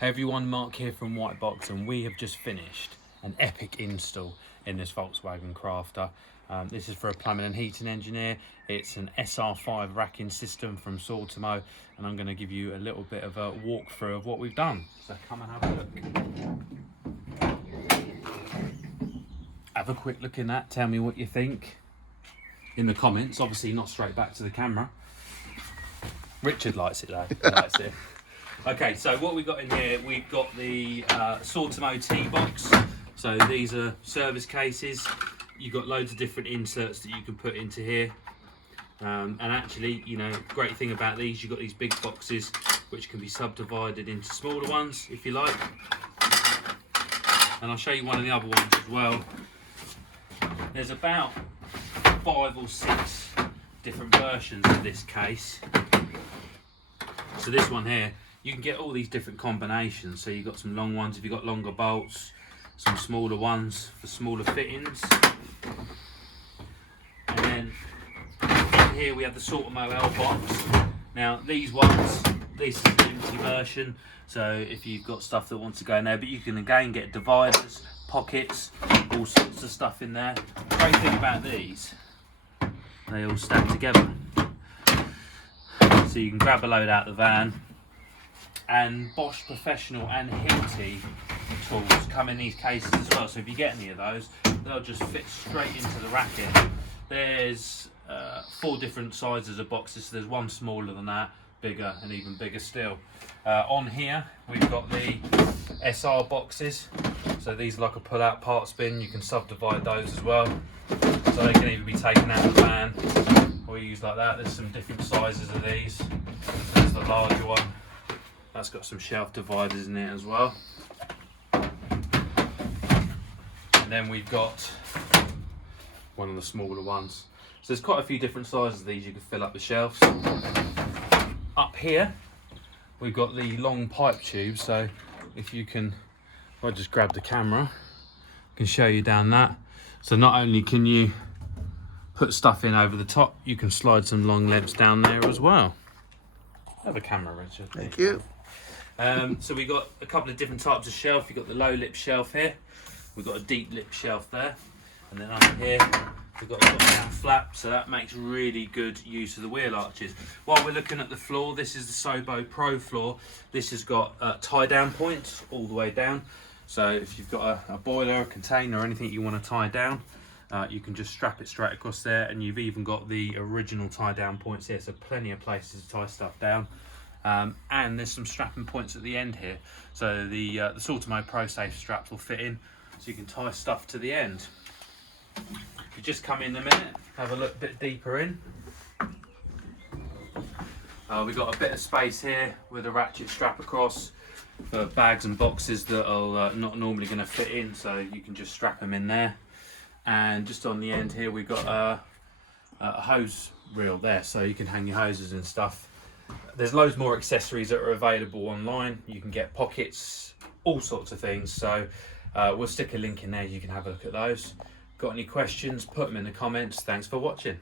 Hey everyone, Mark here from Whitebox, and we have just finished an epic install in this Volkswagen Crafter. This is for a plumbing and heating engineer. It's an SR5 racking system from Sortimo, and I'm going to give you a little bit of a walkthrough of what we've done. So come and have a look. Have a quick look in that, tell me what you think in the comments, obviously not straight back to the camera. Richard likes it though, he likes it. Okay, so what we've got in here, we've got the Sortimo T-boxx. So these are service cases. You've got loads of different inserts that you can put into here. And actually, you know, great thing about these, you've got these big boxes which can be subdivided into smaller ones if you like. And I'll show you one of the other ones as well. There's about 5 or 6 different versions of this case. So this one here, you can get all these different combinations. So you've got some long ones if you've got longer bolts, some smaller ones for smaller fittings. And then here we have the Sortimo L-Boxx. Now these ones, this is the empty version. So if you've got stuff that wants to go in there, but you can again get dividers, pockets, all sorts of stuff in there. The great thing about these, they all stack together. So you can grab a load out the van. And Bosch Professional and Hilti tools come in these cases as well. So if you get any of those, they'll just fit straight into the racking. There's 4 different sizes of boxes. So there's one smaller than that, bigger, and even bigger still. On here, we've got the SR boxes. So these are like a pull-out parts bin. You can subdivide those as well. So they can either be taken out of the van or used like that. There's some different sizes of these. There's the larger one. That's got some shelf dividers in it as well. And then we've got one of the smaller ones. So there's quite a few different sizes of these you can fill up the shelves. Up here, we've got the long pipe tube. So if you can, if I just grab the camera, I can show you down that. So not only can you put stuff in over the top, you can slide some long lengths down there as well. Have a camera, Richard. Thank you. So we've got a couple of different types of shelf. You've got the low lip shelf here. We've got a deep lip shelf there. And then under here, we've got a top-down flap. So that makes really good use of the wheel arches. While we're looking at the floor, this is the Sobo-Pro floor. This has got tie-down points all the way down. So if you've got a boiler, a container, or anything you want to tie down, you can just strap it straight across there. And you've even got the original tie-down points here. So plenty of places to tie stuff down. And there's some strapping points at the end here, so the Sortimo Pro Safe straps will fit in, so you can tie stuff to the end. If you just come in a minute, have a look a bit deeper in. We've got a bit of space here with a ratchet strap across for bags and boxes that are not normally going to fit in, so you can just strap them in there. And just on the end here, we've got a hose reel there, so you can hang your hoses and stuff. There's loads more accessories that are available online. You can get pockets, all sorts of things. So we'll stick a link in there. You can have a look at those. Got any questions? Put them in the comments. Thanks for watching.